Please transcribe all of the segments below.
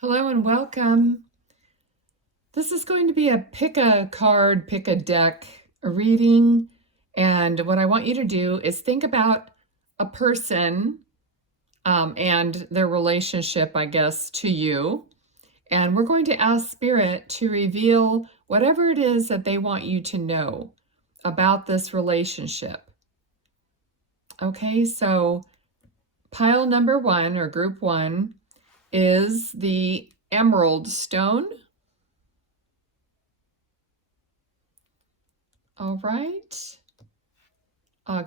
Hello and welcome. This is going to be a pick a card, pick a deck, a reading. And what I want you to do is think about a person and their relationship, I guess, to you. And we're going to ask Spirit to reveal whatever it is that they want you to know about this relationship. Okay, so pile number one or group one is the emerald stone. All right.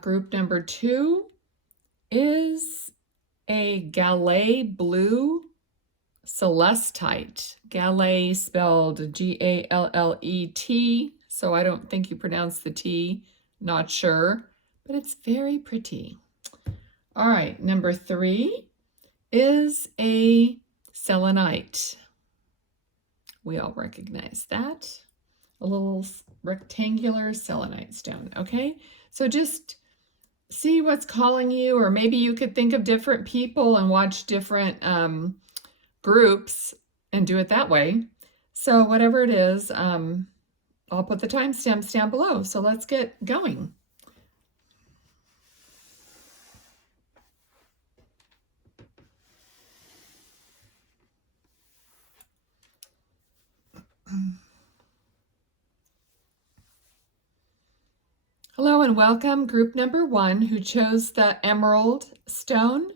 Group number two is a Gallet blue celestite. Gallet spelled Gallet, so I don't think you pronounce the T, not sure, but it's very pretty. All right, number three is a selenite. We all recognize that. A little rectangular selenite stone, okay? So just see what's calling you, or maybe you could think of different people and watch different groups and do it that way. So whatever it is, I'll put the timestamps down below. So let's get going. Hello and welcome, group number one who chose the emerald stone.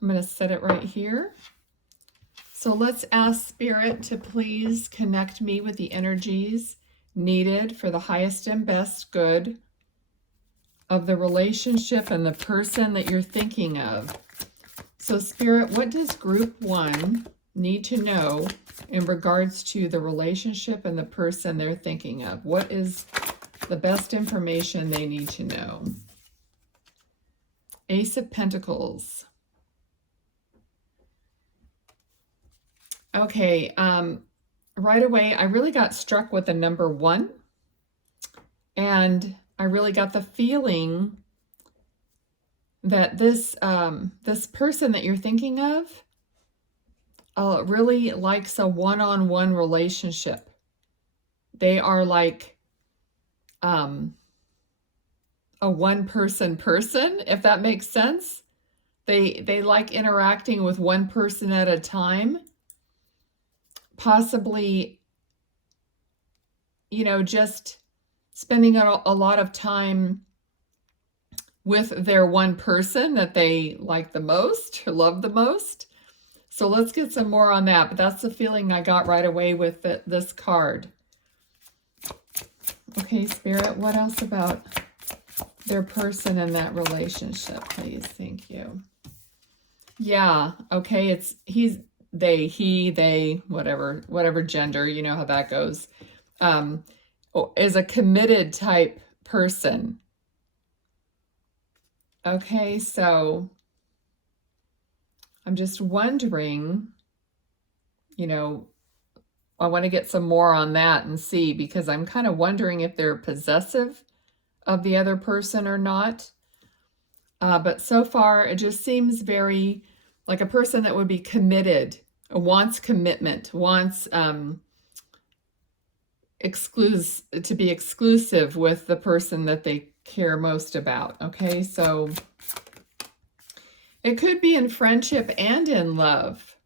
I'm going to set it right here. So let's ask Spirit to please connect me with the energies needed for the highest and best good of the relationship and the person that you're thinking of. So Spirit, what does group one need to know in regards to the relationship and the person they're thinking of? What is the best information they need to know? Ace of Pentacles. Okay, right away, I really got struck with the number one. And I really got the feeling that this person that you're thinking of really likes a one-on-one relationship. They are like a one-person person, if that makes sense. They like interacting with one person at a time. Possibly, just spending a lot of time with their one person that they like the most or love the most. So let's get some more on that. But that's the feeling I got right away with this card. Okay, Spirit, what else about their person and that relationship, please? Thank you. Yeah, okay, it's they, whatever gender, you know how that goes, is a committed type person. Okay, so I'm just wondering, I want to get some more on that and see, because I'm kind of wondering if they're possessive of the other person or not. But so far, it just seems very like a person that would be committed, wants commitment, wants to be exclusive with the person that they care most about. Okay, so it could be in friendship and in love.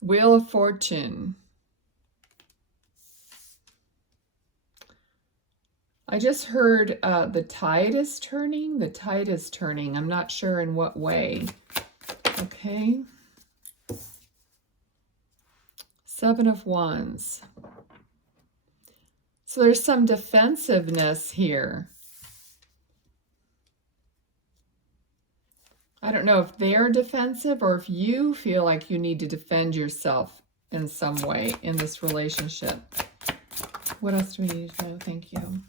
Wheel of Fortune. I just heard the tide is turning. The tide is turning. I'm not sure in what way. Okay. Seven of Wands. So there's some defensiveness here. I don't know if they're defensive or if you feel like you need to defend yourself in some way in this relationship. What else do we need to know? Thank you.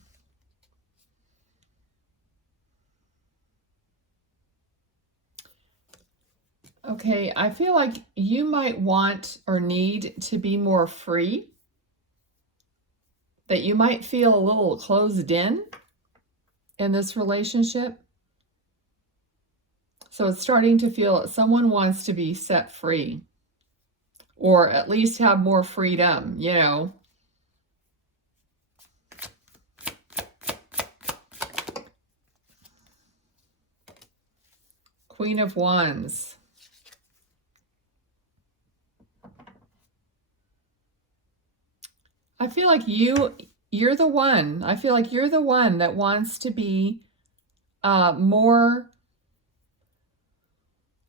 Okay, I feel like you might want or need to be more free. That you might feel a little closed in this relationship. So it's starting to feel someone wants to be set free. or at least have more freedom, you know. Queen of Wands. I feel like you're the one. I feel like you're the one that wants to be more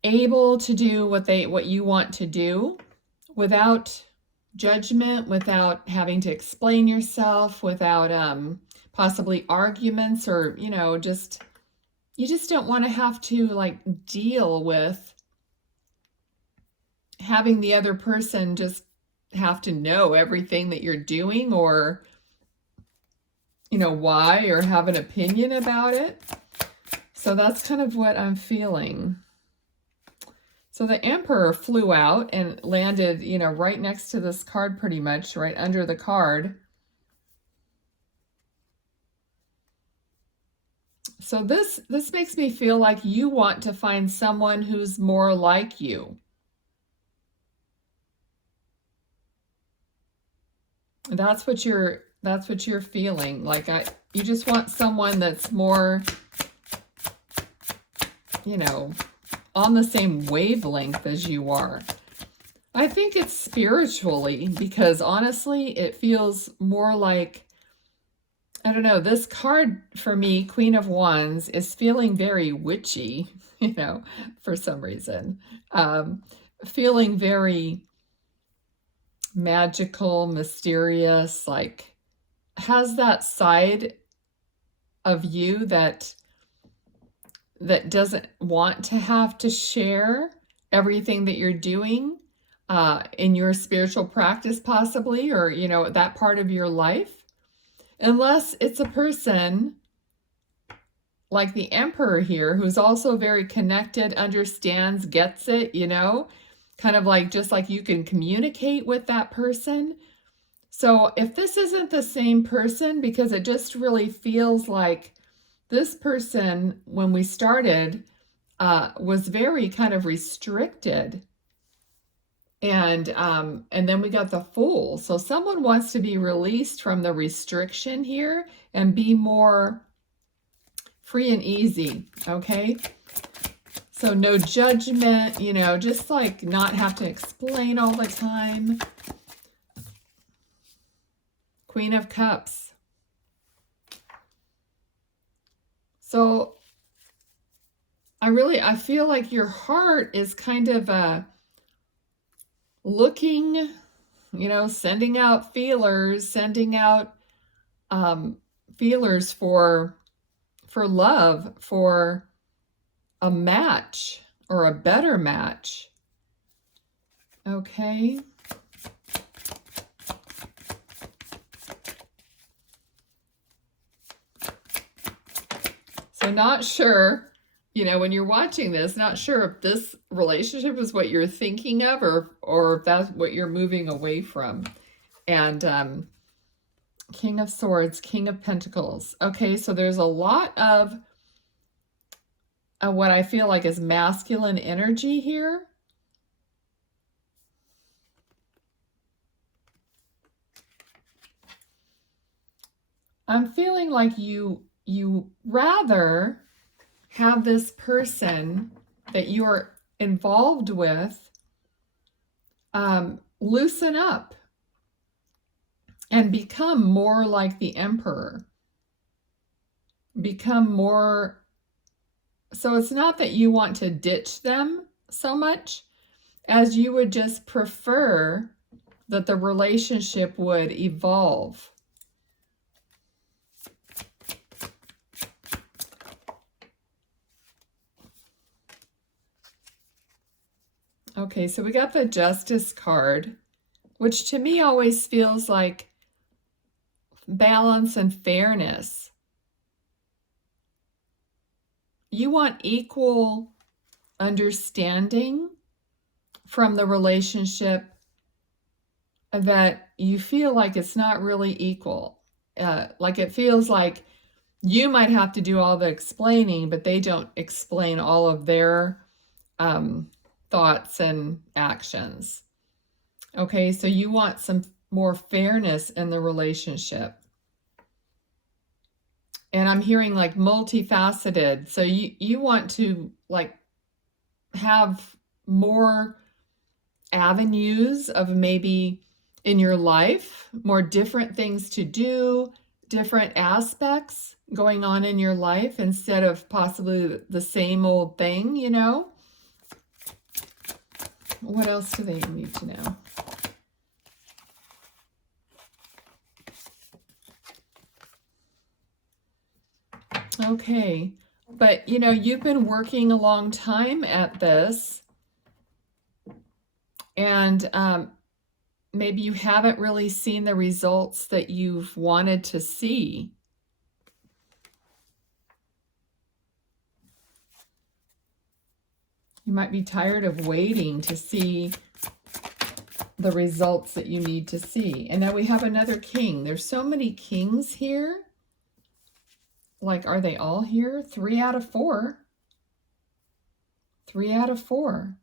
able to do what you want to do without judgment, without having to explain yourself, without possibly arguments, or you know, just you just don't want to have to like deal with having the other person just have to know everything that you're doing, or you know why, or have an opinion about it. So that's kind of what I'm feeling. So the Emperor flew out and landed, you know, right next to this card, pretty much right under the card. So this makes me feel like you want to find someone who's more like you. That's what you're feeling. Like you just want someone that's more, you know, on the same wavelength as you are. I think it's spiritually, because honestly, it feels more like, I don't know, this card for me, Queen of Wands, is feeling very witchy, you know, for some reason. Feeling very magical, mysterious, like has that side of you that doesn't want to have to share everything that you're doing in your spiritual practice, possibly, or, you know, that part of your life, unless it's a person like the Emperor here, who's also very connected, understands, gets it, you know, kind of like just like you can communicate with that person. So if this isn't the same person, because it just really feels like this person, when we started, was very kind of restricted. And then we got the Fool. So someone wants to be released from the restriction here and be more free and easy, okay? So no judgment, you know, just like not have to explain all the time. Queen of Cups. So I feel like your heart is kind of looking, you know, sending out feelers, sending out feelers for love, for a match or a better match. Okay. So not sure, you know, when you're watching this, not sure if this relationship is what you're thinking of, or if that's what you're moving away from. And King of Swords, King of Pentacles. Okay, so there's a lot of what I feel like is masculine energy here. I'm feeling like you rather have this person that you're involved with loosen up and become more like the Emperor. Become more, so it's not that you want to ditch them so much as you would just prefer that the relationship would evolve. Okay, so we got the Justice card, which to me always feels like balance and fairness. You want equal understanding from the relationship, that you feel like it's not really equal. Like it feels like you might have to do all the explaining, but they don't explain all of their thoughts and actions. Okay, so you want some more fairness in the relationship. And I'm hearing like multifaceted. So you want to like have more avenues of maybe in your life, more different things to do, different aspects going on in your life instead of possibly the same old thing, you know? What else do they need to know? Okay, but you know, you've been working a long time at this, and maybe you haven't really seen the results that you've wanted to see. You might be tired of waiting to see the results that you need to see. And now we have another king. There's so many kings here. Like, are they all here? 3 out of 4. 3 out of 4.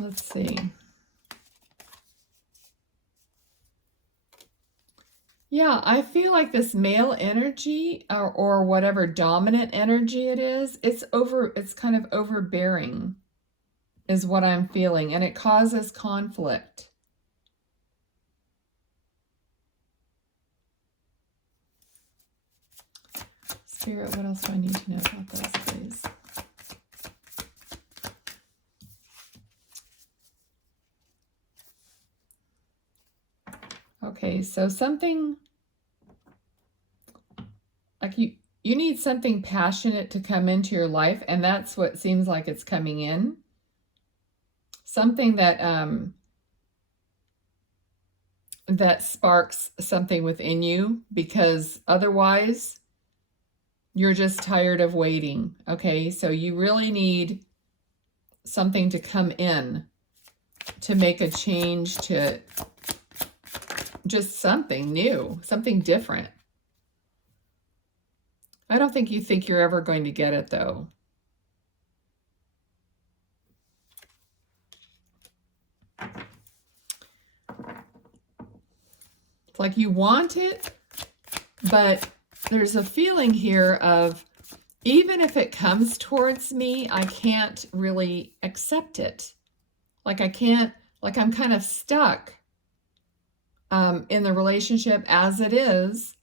Let's see. Yeah, I feel like this male energy or whatever dominant energy it is, it's kind of overbearing is what I'm feeling, and it causes conflict. Spirit, what else do I need to know about this, please? Okay, so something like you need something passionate to come into your life, and that's what seems like it's coming in. Something that that sparks something within you, because otherwise you're just tired of waiting. Okay, so you really need something to come in to make a change, to just something new, something different. I don't think you think you're ever going to get it, though. It's like you want it, but there's a feeling here of, even if it comes towards me, I can't really accept it. Like I can't, like I'm kind of stuck in the relationship as it is,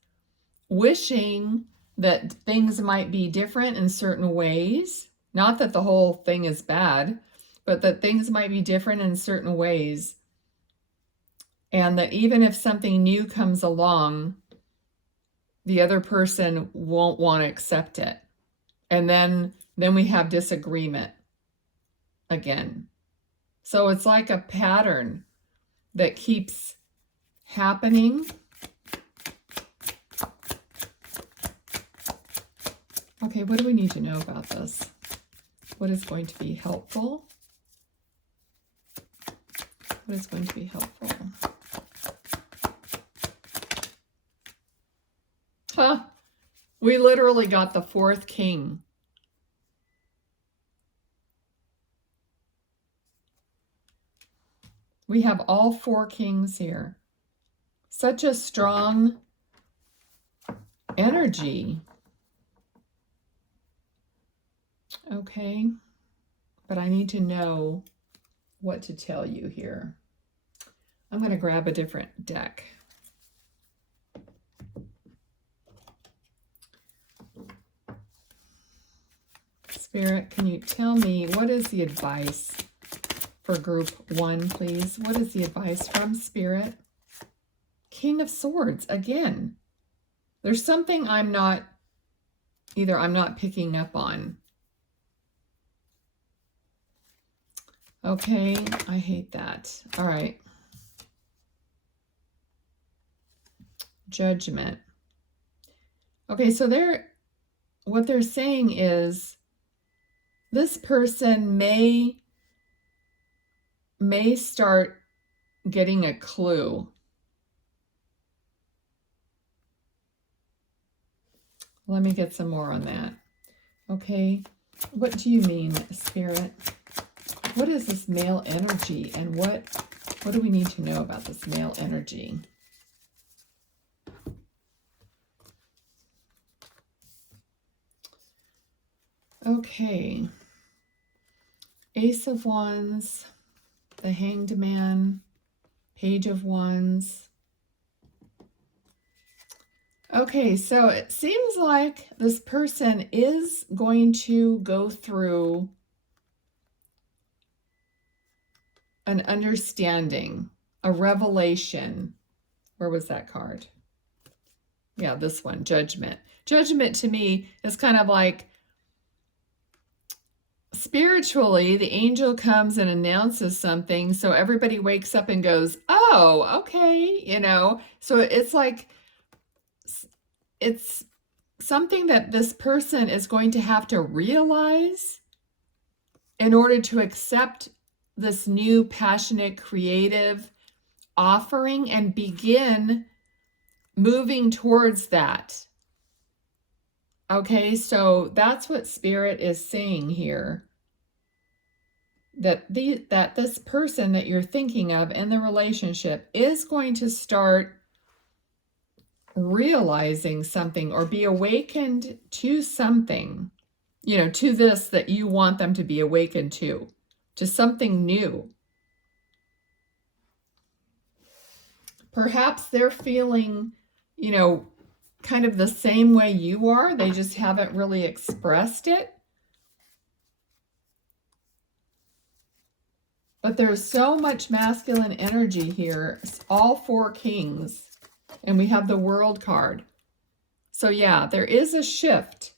wishing that things might be different in certain ways. Not that the whole thing is bad, but that things might be different in certain ways. And that even if something new comes along, the other person won't want to accept it. And then we have disagreement again. So it's like a pattern that keeps happening. Okay, what do we need to know about this? What is going to be helpful? What is going to be helpful? Huh. We literally got the 4th king. We have all 4 kings here. Such a strong energy. Okay, but I need to know what to tell you here. I'm going to grab a different deck. Spirit, can you tell me what is the advice for group 1, please? What is the advice from Spirit? King of Swords, again. There's something I'm not picking up on. Okay, I hate that. All right. Judgment. Okay, so what they're saying is this person may start getting a clue. Let me get some more on that. Okay, What do you mean, Spirit? What is this male energy, and what do we need to know about this male energy? Okay. Ace of Wands, the Hanged Man, Page of Wands. Okay, so it seems like this person is going to go through an understanding, a revelation. Where was that card? Yeah, this one, Judgment. Judgment to me is kind of like spiritually, the angel comes and announces something, so everybody wakes up and goes, oh, okay, you know. So it's like, it's something that this person is going to have to realize in order to accept this new passionate creative offering and begin moving towards that. Okay, so that's what Spirit is saying here. That this person that you're thinking of in the relationship is going to start realizing something or be awakened to something, you know, to this that you want them to be awakened to something new. Perhaps they're feeling, you know, kind of the same way you are. They just haven't really expressed it. But there's so much masculine energy here. It's all 4 kings. And we have the World card. So yeah, there is a shift.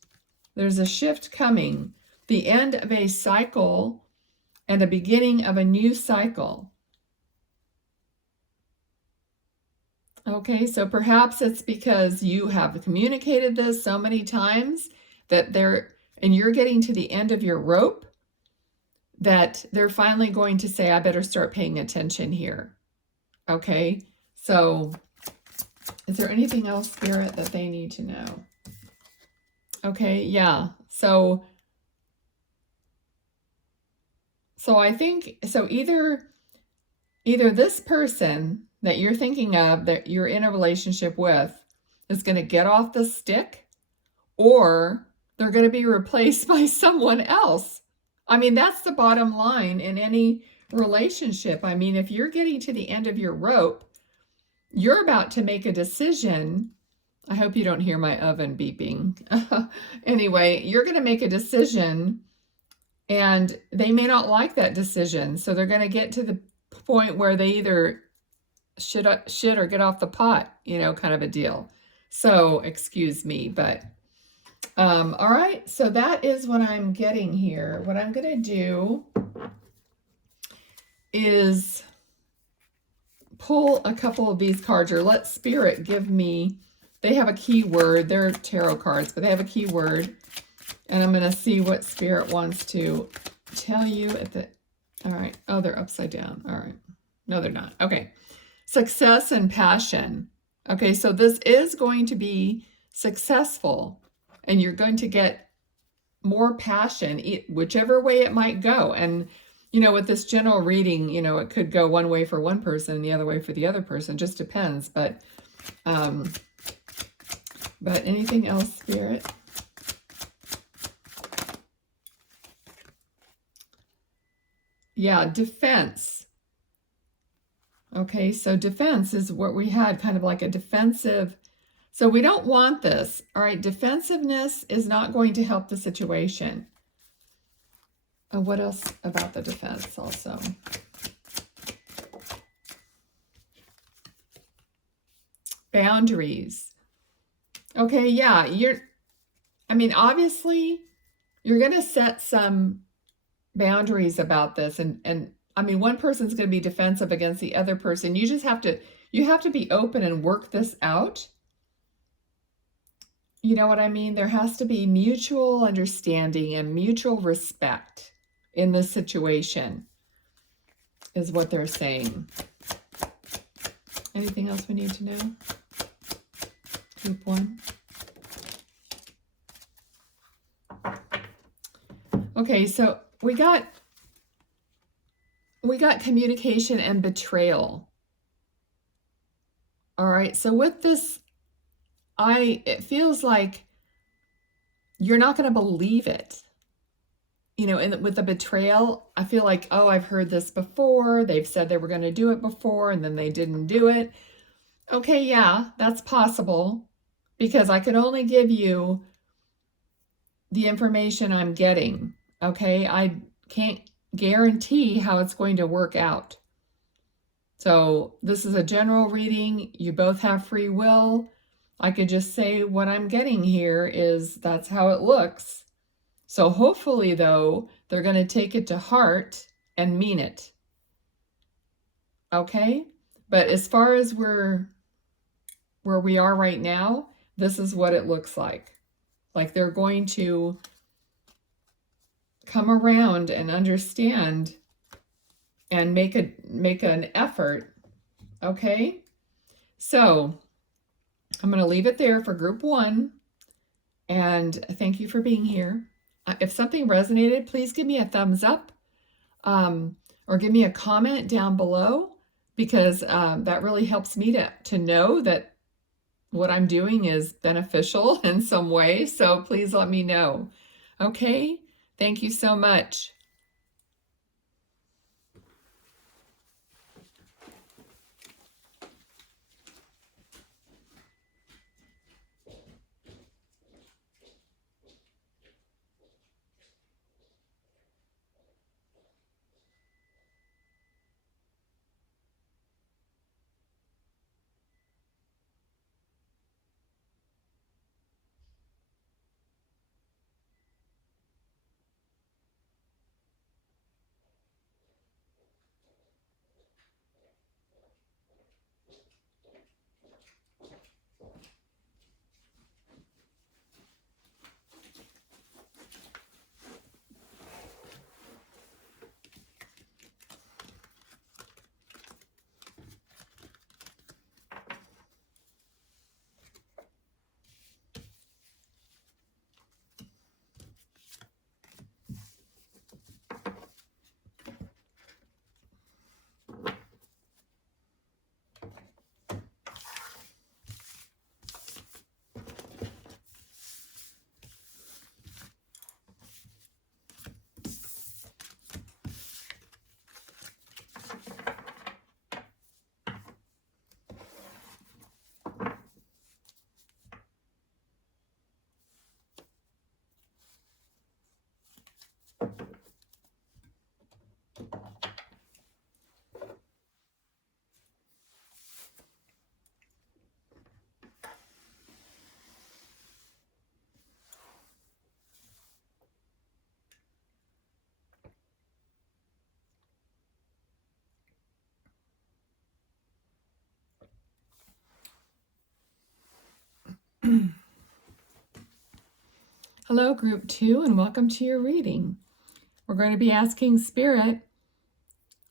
There's a shift coming. The end of a cycle and the beginning of a new cycle. Okay, so perhaps it's because you have communicated this so many times that and you're getting to the end of your rope, that they're finally going to say, I better start paying attention here. Okay, so is there anything else, Spirit, that they need to know? Okay, yeah, so I think, so either this person that you're thinking of, that you're in a relationship with, is going to get off the stick, or they're going to be replaced by someone else. I mean, that's the bottom line in any relationship. I mean, if you're getting to the end of your rope, you're about to make a decision. I hope you don't hear my oven beeping. Anyway, you're going to make a decision, and they may not like that decision. So they're going to get to the point where they either shit or get off the pot, you know, kind of a deal. So excuse me, but all right, so that is what I'm getting here. What I'm going to do is pull a couple of these cards, or let Spirit give me, they have a keyword. They're tarot cards, but they have a keyword, and I'm going to see what Spirit wants to tell you at the, all right. Oh, they're upside down. All right. No, they're not. Okay. Success and passion. Okay, so this is going to be successful, and you're going to get more passion, whichever way it might go. And, you know, with this general reading, you know, it could go one way for one person and the other way for the other person. Just depends. But anything else, Spirit? Yeah, defense. Okay, so defense is what we had, kind of like a defensive. So we don't want this. All right, defensiveness is not going to help the situation. What else about the defense also? Boundaries. Okay, yeah, I mean, obviously, you're going to set some boundaries about this, and I mean, one person's going to be defensive against the other person. You just have to, be open and work this out. You know what I mean? There has to be mutual understanding and mutual respect in this situation, is what they're saying. Anything else we need to know? Group 1. Okay, so we got communication and betrayal. All right, so with this, it feels like you're not going to believe it. You know, and with the betrayal, I feel like, oh, I've heard this before. They've said they were going to do it before, and then they didn't do it. Okay, yeah, that's possible, because I can only give you the information I'm getting. Okay, I can't guarantee how it's going to work out. So this is a general reading. You both have free will. I could just say what I'm getting here is that's how it looks. So hopefully, though, they're going to take it to heart and mean it. Okay? But as far as where we are right now, this is what it looks like. Like they're going to come around and understand and make an effort. Okay? So I'm going to leave it there for group 1. And thank you for being here. If something resonated, please give me a thumbs up, or give me a comment down below, because that really helps me to know that what I'm doing is beneficial in some way. So please let me know. Okay? Thank you so much. Hello, group 2, and welcome to your reading. We're going to be asking Spirit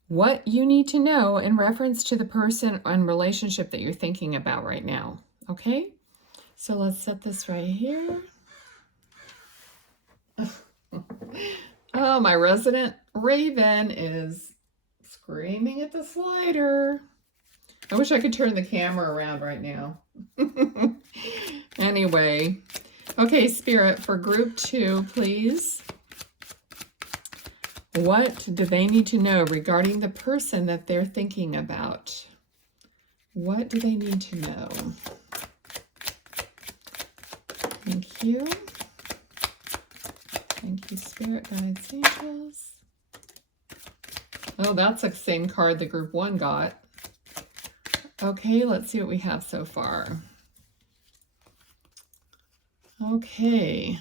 what you need to know in reference to the person and relationship that you're thinking about right now. Okay? So let's set this right here. Oh, my resident raven is screaming at the slider. I wish I could turn the camera around right now. Anyway, okay, Spirit, for group 2, please. What do they need to know regarding the person that they're thinking about? What do they need to know? Thank you. Thank you, Spirit, Guides, Angels. Oh, that's the same card the group 1 got. Okay, let's see what we have so far. Okay.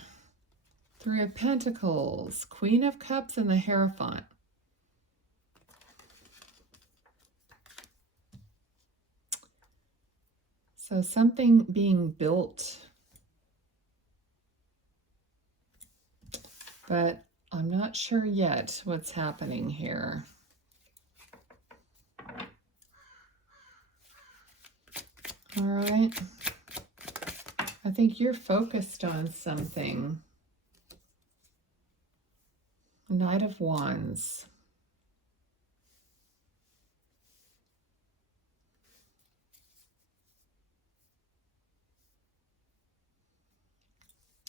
3 of Pentacles, Queen of Cups, and the Hierophant. So something being built. But I'm not sure yet what's happening here. All right. I think you're focused on something. Knight of Wands.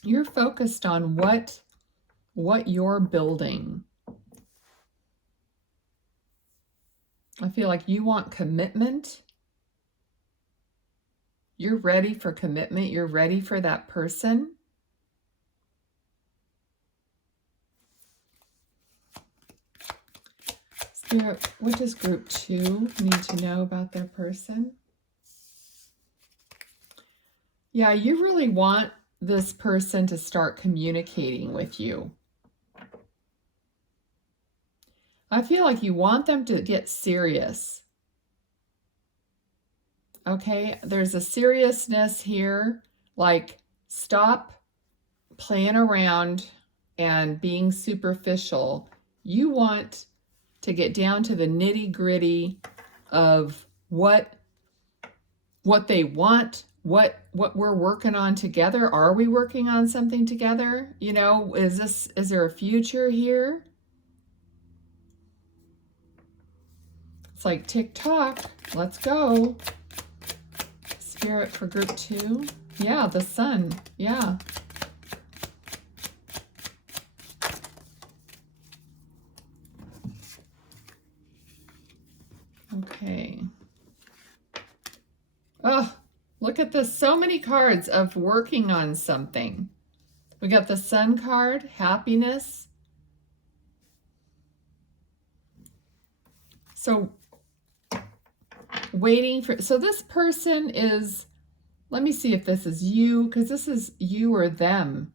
You're focused on what you're building. I feel like you want commitment. You're ready for commitment. You're ready for that person. Spirit, what does group 2 need to know about their person? Yeah, you really want this person to start communicating with you. I feel like you want them to get serious. Okay, there's a seriousness here, like stop playing around and being superficial. You want to get down to the nitty-gritty of what they want, what we're working on together. Are we working on something together? You know, is there a future here? It's like tick-tock, let's go. Spirit for group 2. Yeah, the sun. Yeah. Okay. Oh, look at this. So many cards of working on something. We got the sun card, happiness. So waiting for, so this person is, let me see if this is you, because this is you or them.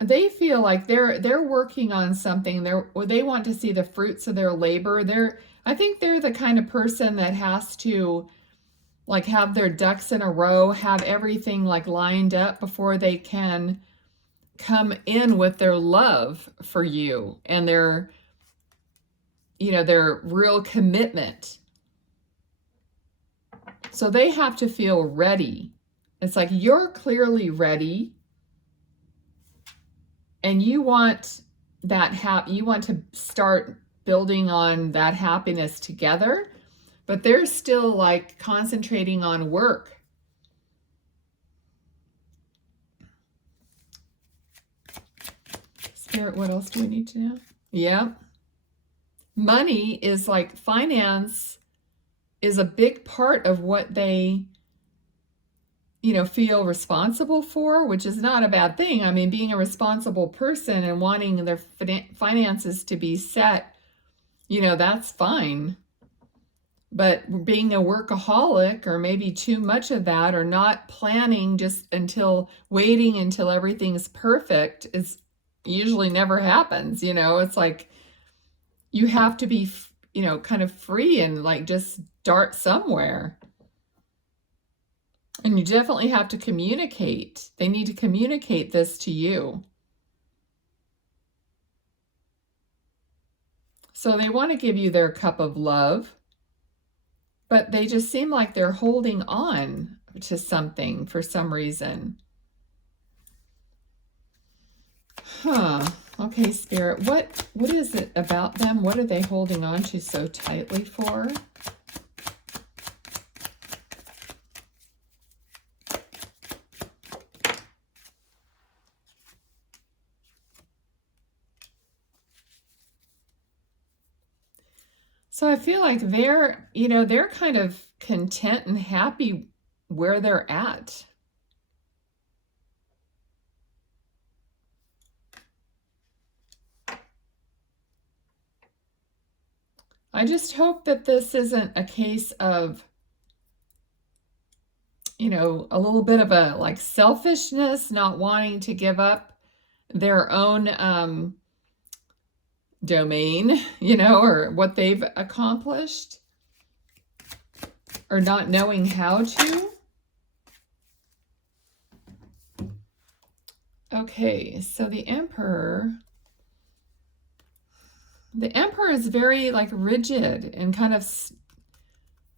They feel like they're working on something. They want to see the fruits of their labor. I think they're the kind of person that has to like have their ducks in a row, have everything like lined up before they can come in with their love for you and their real commitment. So they have to feel ready. It's like you're clearly ready. And you want you want to start building on that happiness together, but they're still like concentrating on work. Spirit, what else do we need to know? Yeah. Money is like finance is a big part of what they feel responsible for, which is not a bad thing. I mean, being a responsible person and wanting their finances to be set, that's fine. But being a workaholic or maybe too much of that or not planning just waiting until everything's perfect is usually never happens. It's like you have to be, kind of free and like just start somewhere. And you definitely have to communicate. They need to communicate this to you. So they want to give you their cup of love, but they just seem like they're holding on to something for some reason. Huh. Okay, Spirit, what is it about them? What are they holding on to so tightly for? So I feel like they're kind of content and happy where they're at. I just hope that this isn't a case of, a little bit of a like selfishness, not wanting to give up their own domain, or what they've accomplished, or not knowing how to. Okay, so the Emperor is very like rigid and kind of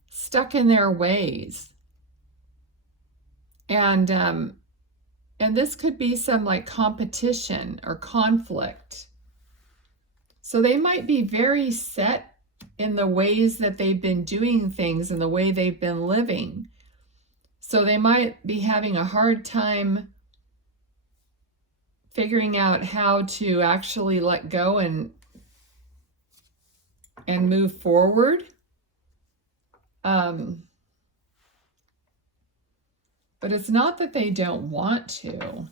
stuck in their ways. And And this could be some like competition or conflict. So they might be very set in the ways that they've been doing things and the way they've been living. So they might be having a hard time figuring out how to actually let go and move forward. But it's not that they don't want to.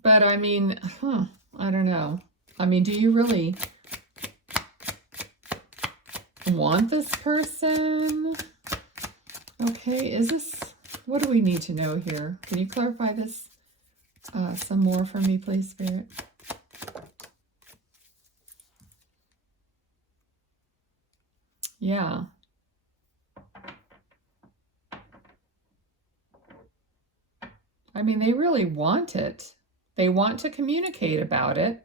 But I mean, I don't know. I mean, do you really want this person? Okay, is this, what do we need to know here? Can you clarify this some more for me, please, Spirit? Yeah. I mean, they really want it. They want to communicate about it.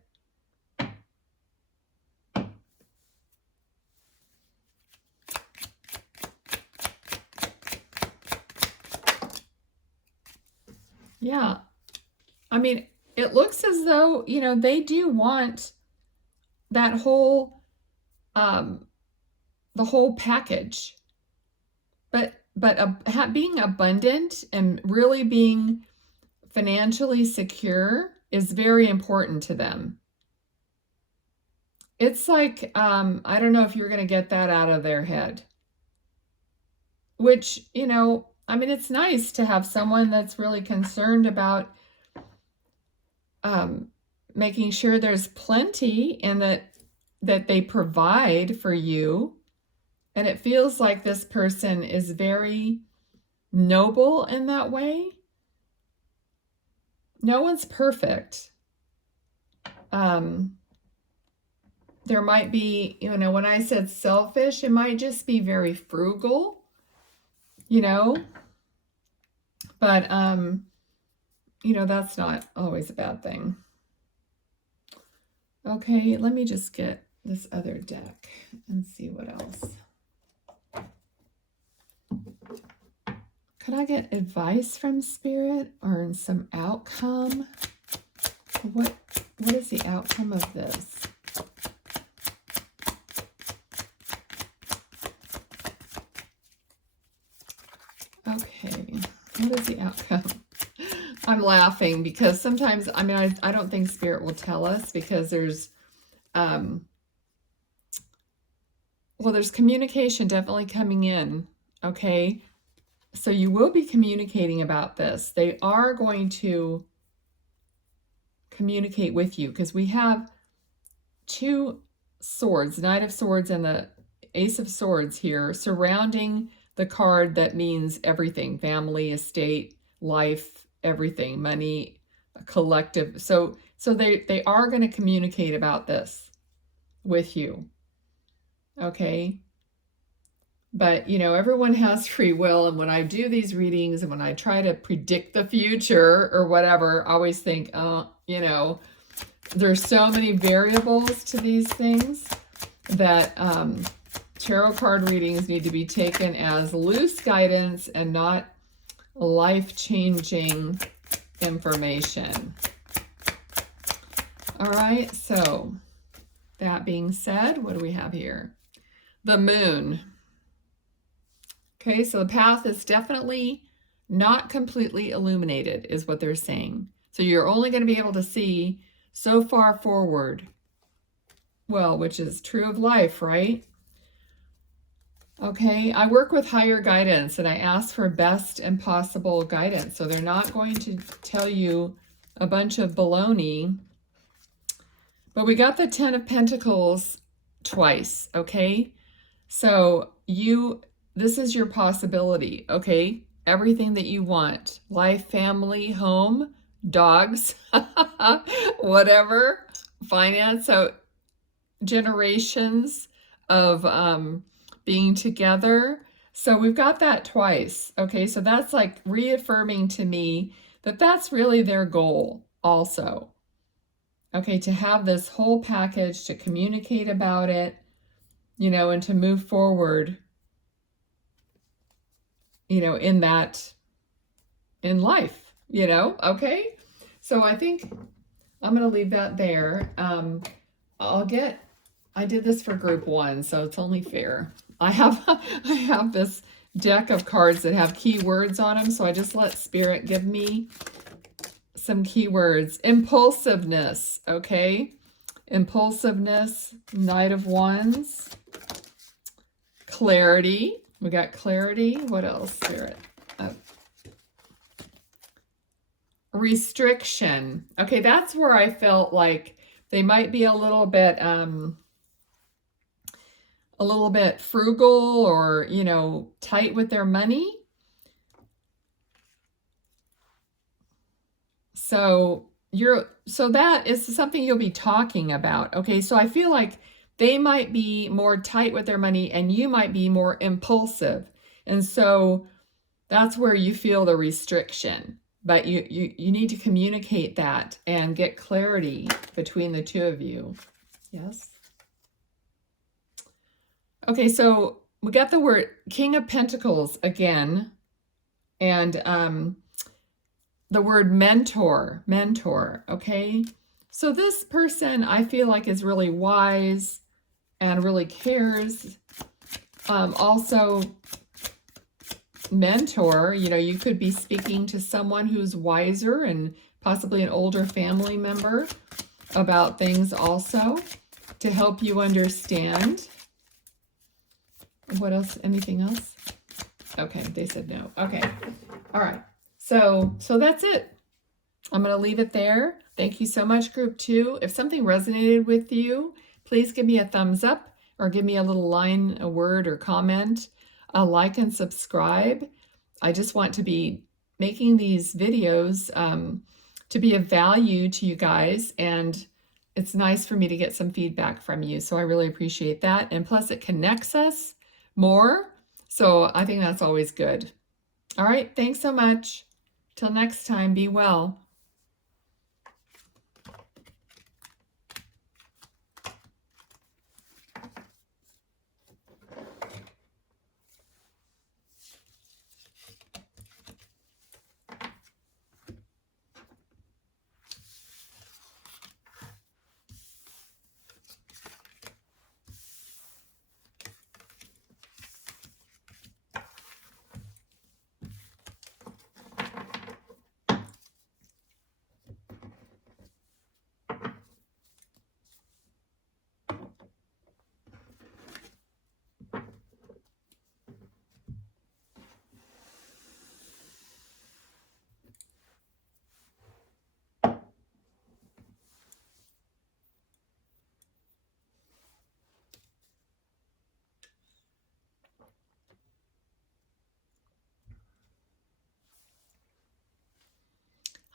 Yeah. I mean, it looks as though, you know, they do want that whole, the whole package. But being abundant and really being financially secure is very important to them. It's like, I don't know if you're going to get that out of their head. Which, you know, I mean, it's nice to have someone that's really concerned about making sure there's plenty and that they provide for you. And it feels like this person is very noble in that way. No one's perfect. There might be, you know, when I said selfish, it might just be very frugal, you know, but, you know, that's not always a bad thing. Okay, let me just get this other deck and see what else. Could I get advice from Spirit or some outcome? What is the outcome of this? Okay, what is the outcome? I'm laughing because sometimes, I mean, I don't think Spirit will tell us because there's, well, there's communication definitely coming in, okay? So you will be communicating about this. They are going to communicate with you because we have two swords, Knight of Swords and the Ace of Swords here surrounding the card that means everything, family, estate, life, everything, money, collective. So they are going to communicate about this with you. Okay. But, you know, everyone has free will. And when I do these readings and when I try to predict the future or whatever, I always think, you know, there's so many variables to these things that tarot card readings need to be taken as loose guidance and not life-changing information. All right, so that being said, what do we have here? The moon. Okay, so the path is definitely not completely illuminated, is what they're saying. So you're only going to be able to see so far forward. Well, which is true of life, right? Okay, I work with higher guidance and I ask for best and possible guidance. So they're not going to tell you a bunch of baloney. But we got the 10 of Pentacles twice, okay? So this is your possibility, okay? Everything that you want. Life, family, home, dogs, whatever, finance. So generations of being together. So we've got that twice. Okay, so that's like reaffirming to me that that's really their goal also. Okay, to have this whole package, to communicate about it, you know, and to move forward, in life, okay? So I think I'm going to leave that there. I did this for group 1, so it's only fair. I have this deck of cards that have keywords on them, so I just let Spirit give me some keywords. Impulsiveness, okay? Impulsiveness, Knight of Wands. Clarity. We got clarity. What else, Spirit? Restriction. Okay, that's where I felt like they might be a little bit frugal or, tight with their money. So that is something you'll be talking about. Okay, so I feel like they might be more tight with their money and you might be more impulsive. And so that's where you feel the restriction. But you need to communicate that and get clarity between the two of you. Yes? Okay, so we got the word King of Pentacles again. And the word mentor, okay? So this person I feel like is really wise and really cares. Also, mentor, you could be speaking to someone who's wiser and possibly an older family member about things also to help you understand. What else? Anything else? Okay, they said no. Okay. All right. So that's it. I'm going to leave it there. Thank you so much, Group 2. If something resonated with you, please give me a thumbs up or give me a little line, a word, or comment. Like and subscribe. I just want to be making these videos to be of value to you guys, and it's nice for me to get some feedback from you, so I really appreciate that. And plus, it connects us more, so I think that's always good. All right, thanks so much. Till next time, be well.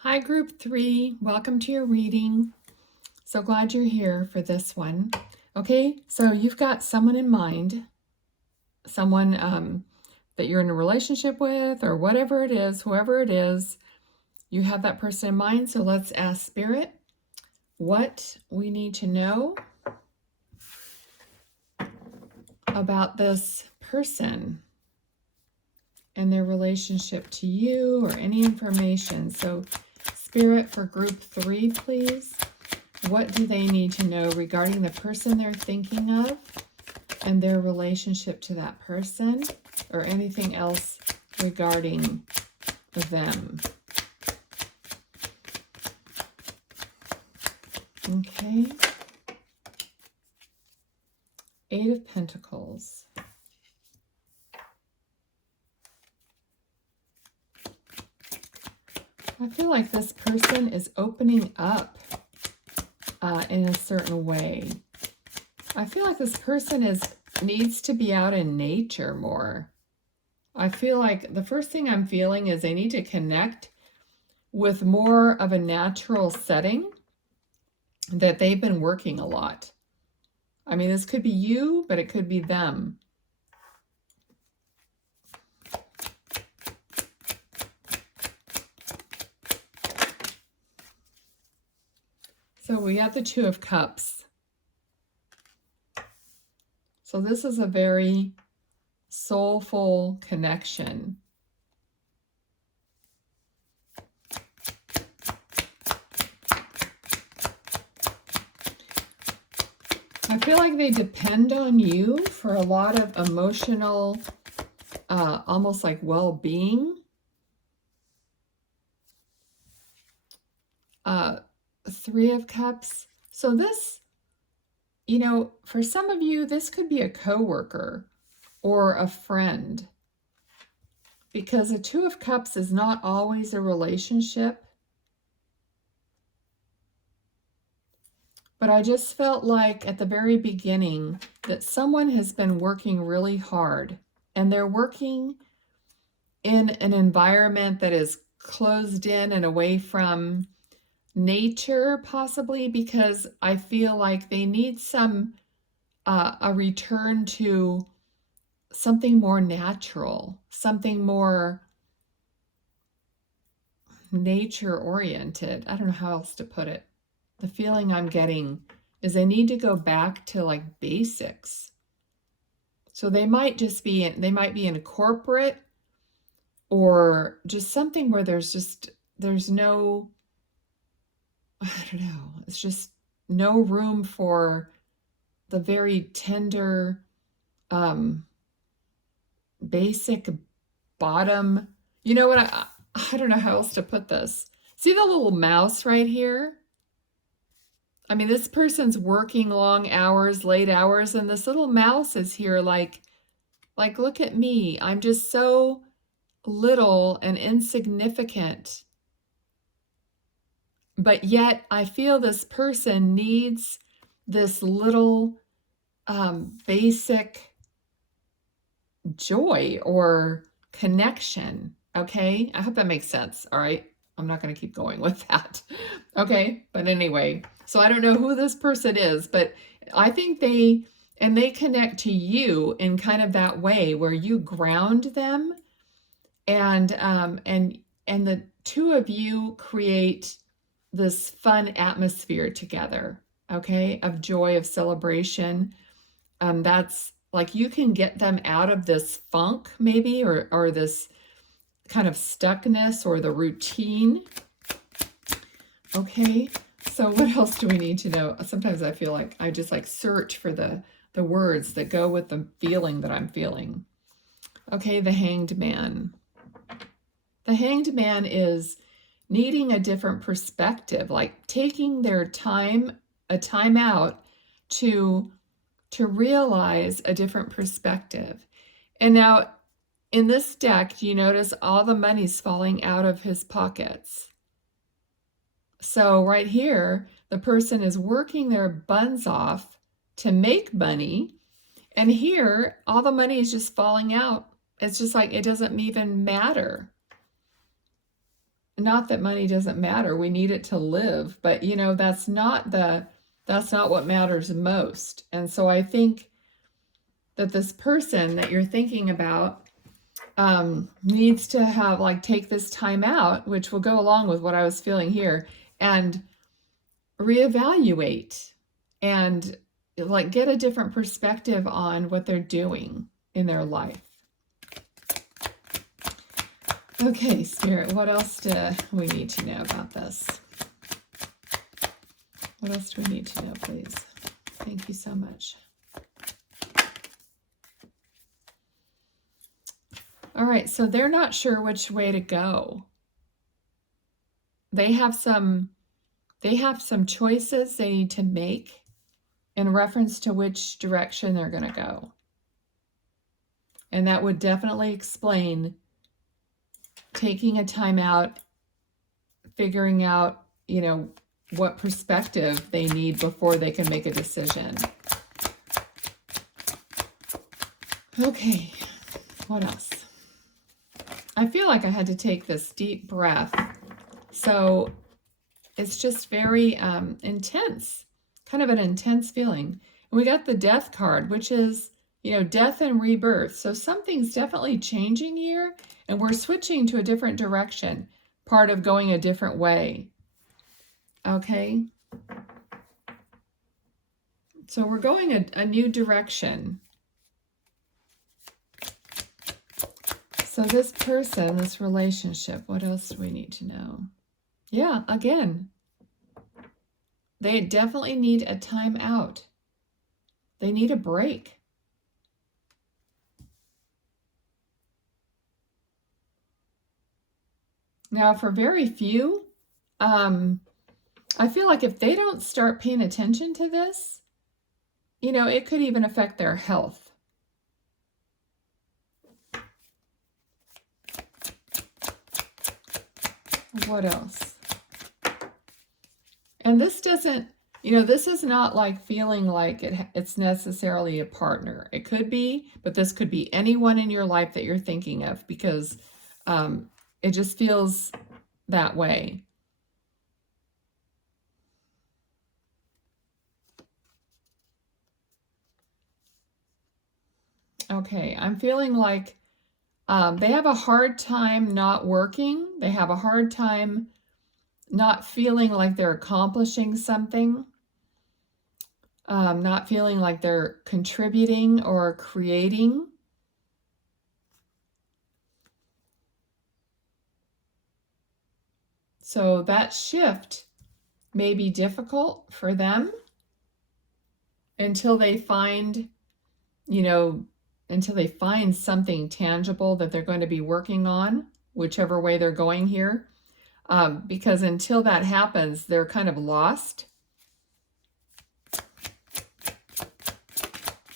Hi, Group 3. Welcome to your reading. So glad you're here for this one. Okay, so you've got someone in mind, someone that you're in a relationship with, or whatever it is, whoever it is, you have that person in mind. So let's ask Spirit what we need to know about this person and their relationship to you, or any information. So Spirit, for Group 3, please. What do they need to know regarding the person they're thinking of and their relationship to that person, or anything else regarding them? Okay. 8 of Pentacles. I feel like this person is opening up in a certain way. I feel like this person needs to be out in nature more. I feel like the first thing I'm feeling is they need to connect with more of a natural setting, that they've been working a lot. I mean, this could be you, but it could be them. So we have the 2 of Cups. So this is a very soulful connection. I feel like they depend on you for a lot of emotional, almost like well-being. Three of Cups. So this, you know, for some of you, this could be a coworker or a friend, because a Two of Cups is not always a relationship. But I just felt like at the very beginning that someone has been working really hard, and they're working in an environment that is closed in and away from nature, possibly because I feel like they need some a return to something more natural, something more nature oriented. I don't know how else to put it. The feeling I'm getting is they need to go back to like basics. So they might just be they might be in a corporate, or just something where there's no, I don't know, it's just no room for the very tender, basic bottom. You know what? I don't know how else to put this. See the little mouse right here? I mean, this person's working long hours, late hours, and this little mouse is here like, look at me. I'm just so little and insignificant. But yet I feel this person needs this little basic joy or connection. Okay, I hope that makes sense. All right, I'm not going to keep going with that. Okay, but anyway, so I don't know who this person is, but I think they connect to you in kind of that way where you ground them, and the two of you create this fun atmosphere together, okay, of joy, of celebration. That's like you can get them out of this funk maybe, or this kind of stuckness or the routine. Okay, so what else do we need to know? Sometimes I feel like I just like search for the words that go with the feeling that I'm feeling. Okay, the Hanged Man. The Hanged Man is needing a different perspective, like taking their time, a time out to realize a different perspective. And now in this deck, you notice all the money's falling out of his pockets. So right here, the person is working their buns off to make money. And here, all the money is just falling out. It's just like, it doesn't even matter. Not that money doesn't matter. We need it to live. But, you know, that's not what matters most. And so I think that this person that you're thinking about needs to have, like, take this time out, which will go along with what I was feeling here, and reevaluate and like get a different perspective on what they're doing in their life. Okay, Spirit, what else do we need to know about this? What else do we need to know, please? Thank you so much. All right, so they're not sure which way to go. They have some choices they need to make in reference to which direction they're going to go. And that would definitely explain taking a time out, figuring out, you know, what perspective they need before they can make a decision. Okay, what else? I feel like I had to take this deep breath. So it's just very intense, kind of an intense feeling. And we got the Death card, which is, you know, death and rebirth. So something's definitely changing here, and we're switching to a different direction, part of going a different way. Okay. So we're going a new direction. So this person, this relationship, what else do we need to know? Yeah, again, they definitely need a time out. They need a break. Now, for very few, I feel like if they don't start paying attention to this, you know, it could even affect their health. What else? And this doesn't, you know, this is not like feeling like it's necessarily a partner. It could be, but this could be anyone in your life that you're thinking of, because it just feels that way. Okay, I'm feeling like they have a hard time not working. They have a hard time not feeling like they're accomplishing something. Not feeling like they're contributing or creating. So that shift may be difficult for them until they find, you know, until they find something tangible that they're going to be working on, whichever way they're going here. Because until that happens, they're kind of lost.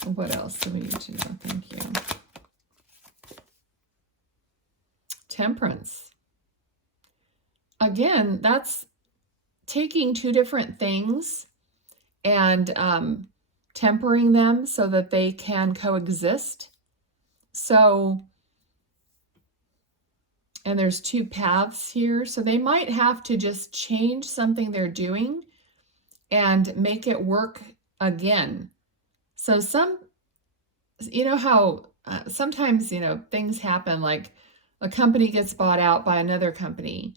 What else do we need to know? Thank you. Temperance. Again, that's taking two different things and tempering them so that they can coexist. So, and there's two paths here. So they might have to just change something they're doing and make it work again. So you know how sometimes, you know, things happen, like a company gets bought out by another company,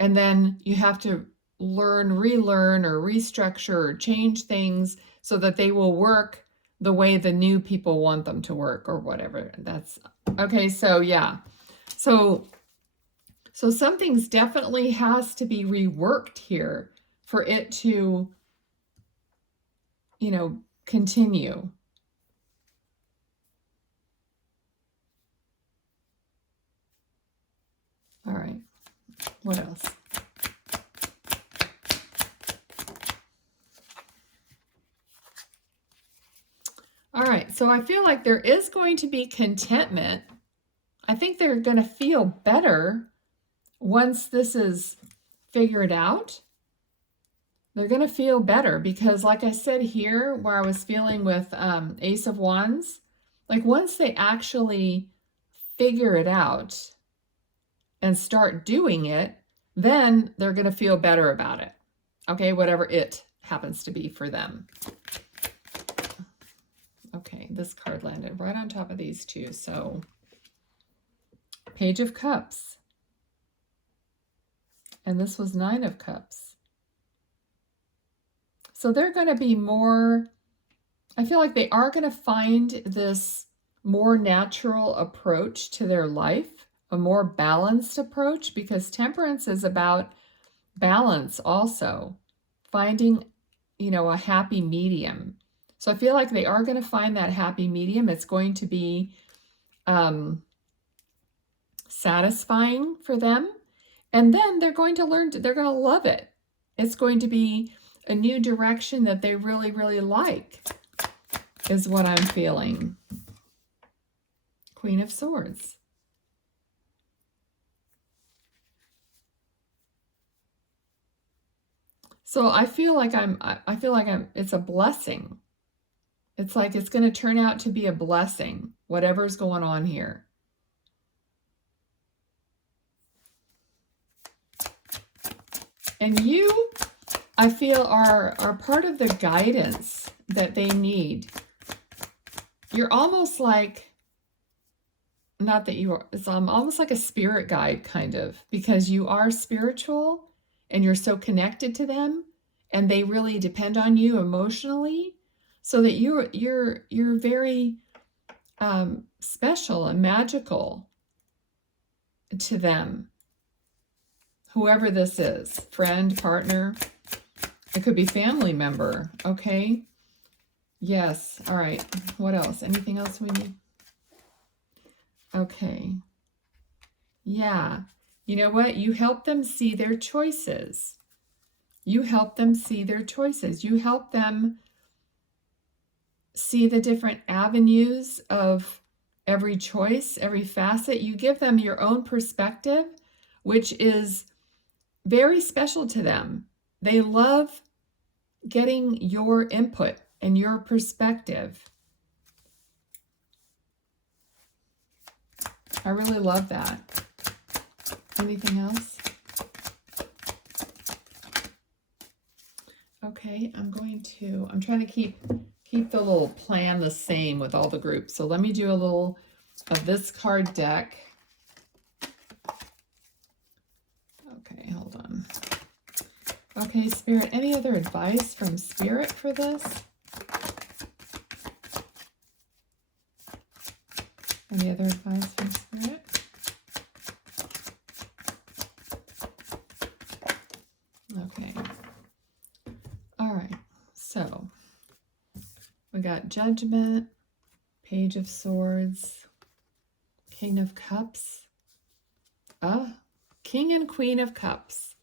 and then you have to relearn, or restructure, or change things so that they will work the way the new people want them to work, or whatever. That's okay. So yeah, so some things definitely has to be reworked here for it to, you know, continue. All right, what else? All right, so I feel like there is going to be contentment. I think they're going to feel better once this is figured out. They're going to feel better because, like I said here, where I was feeling with Ace of Wands, like once they actually figure it out and start doing it, then they're going to feel better about it. Okay, whatever it happens to be for them. Okay, this card landed right on top of these two. So, Page of Cups. And this was Nine of Cups. So they're going to be more, I feel like they are going to find this more natural approach to their life, a more balanced approach, because temperance is about balance also, finding, you know, a happy medium. So I feel like they are going to find that happy medium. It's going to be satisfying for them. And then they're going to learn, they're going to love it. It's going to be a new direction that they really, really like, is what I'm feeling. Queen of Swords. So I feel like it's a blessing. It's like it's going to turn out to be a blessing, whatever's going on here. And you, I feel, are part of the guidance that they need. You're almost like, not that you are, it's almost like a spirit guide kind of, because you are spiritual and you're so connected to them and they really depend on you emotionally, so that you're very special and magical to them. Whoever this is, friend, partner, it could be family member, okay? Yes. All right. What else? Anything else we need? Okay. Yeah. You know what? You help them see their choices. You help them see their choices. You help them see the different avenues of every choice, every facet. You give them your own perspective, which is very special to them. They love getting your input and your perspective. I really love that. Anything else? Okay, I'm trying to keep the little plan the same with all the groups. So let me do a little of this card deck. Okay, hold on. Okay, Spirit, any other advice from Spirit for this? Any other advice from Spirit? Okay. All right. So we got Judgment, Page of Swords, King of Cups, King and Queen of Cups.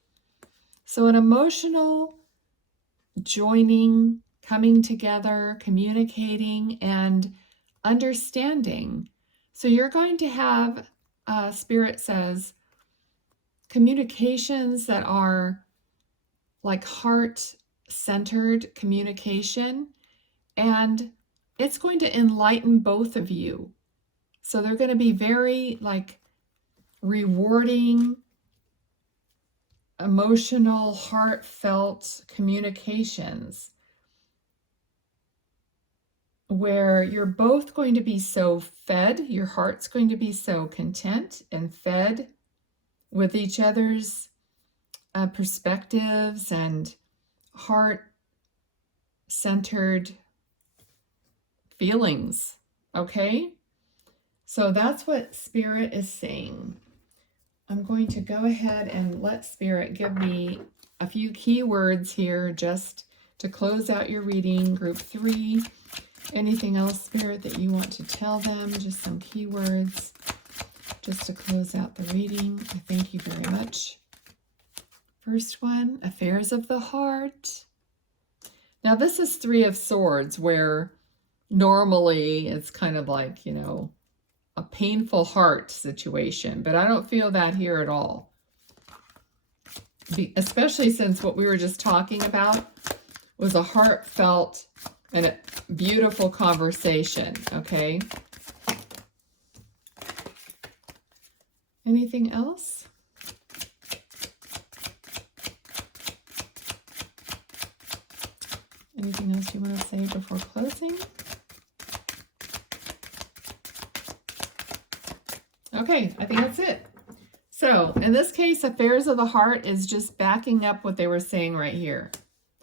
So an emotional joining, coming together, communicating, and understanding. So you're going to have, Spirit says, communications that are like heart-centered communication, and it's going to enlighten both of you. So they're going to be very like rewarding, emotional, heartfelt communications where you're both going to be so fed, your heart's going to be so content and fed with each other's perspectives and heart-centered feelings, okay? So that's what Spirit is saying. I'm going to go ahead and let Spirit give me a few keywords here just to close out your reading, group 3. Anything else, Spirit, that you want to tell them? Just some keywords just to close out the reading. I thank you very much. First one, affairs of the heart. Now this is 3 of Swords, where normally it's kind of like, you know, a painful heart situation, but I don't feel that here at all. Especially since what we were just talking about was a heartfelt and a beautiful conversation, okay? Anything else? Anything else you want to say before closing? Okay, I think that's it. So in this case, affairs of the heart is just backing up what they were saying right here.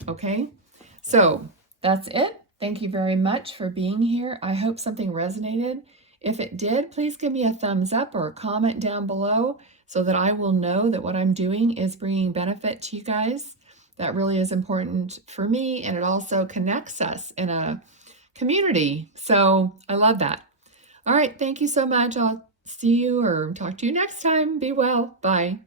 Okay, so that's it. Thank you very much for being here. I hope something resonated. If it did, please give me a thumbs up or a comment down below so that I will know that what I'm doing is bringing benefit to you guys. That really is important for me, and it also connects us in a community. So I love that. All right, thank you so much. I'll see you or talk to you next time. Be well. Bye.